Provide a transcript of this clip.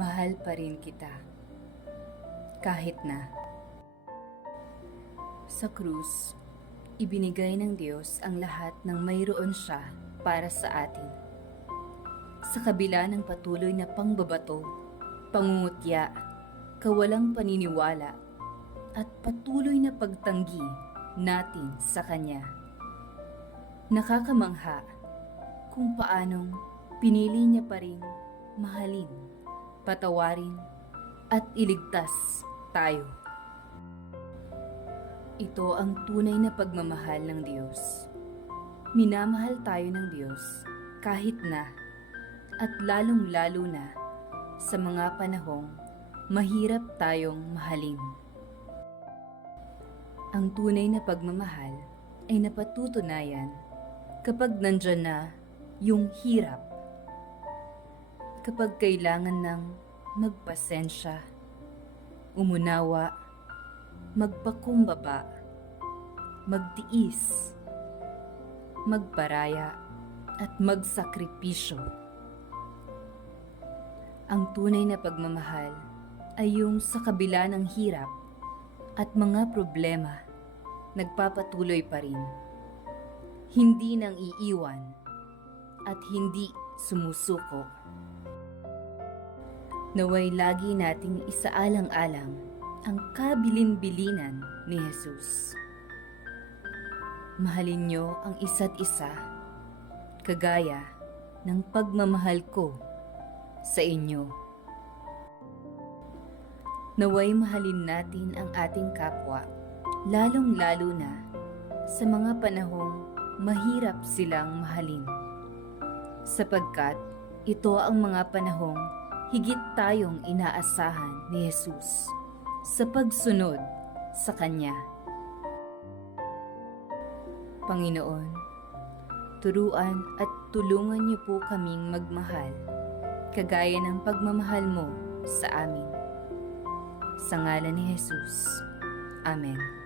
mahal pa rin kita. Kahit na sa krus, ibinigay ng Diyos ang lahat ng mayroon siya para sa atin. Sa kabila ng patuloy na pangbabato, pangungutya, kawalang paniniwala, at patuloy na pagtanggi natin sa Kanya. Nakakamangha kung paanong pinili niya pa rin mahalin, patawarin, at iligtas tayo. Ito ang tunay na pagmamahal ng Diyos. Minamahal tayo ng Diyos kahit na at lalong-lalo na sa mga panahong mahirap tayong mahalin. Ang tunay na pagmamahal ay napatutunayan kapag nandyan na yung hirap. Kapag kailangan ng magpasensya, umunawa, magpakumbaba, magtiis, magparaya, at magsakripisyo. Ang tunay na pagmamahal ay yung sa kabila ng hirap at mga problema, nagpapatuloy pa rin. Hindi nang iiwan at hindi sumusuko. Naway lagi nating isaalang-alang ang kabilin-bilinan ni Jesus. Mahalin niyo ang isa't isa, kagaya ng pagmamahal ko sa inyo. Naway mahalin natin ang ating kapwa, lalong-lalo na sa mga panahong mahirap silang mahalin. Sapagkat ito ang mga panahong higit tayong inaasahan ni Jesus sa pagsunod sa Kanya. Panginoon, turuan at tulungan niyo po kaming magmahal, kagaya ng pagmamahal mo sa amin. Sa ngalan ni Jesus. Amen.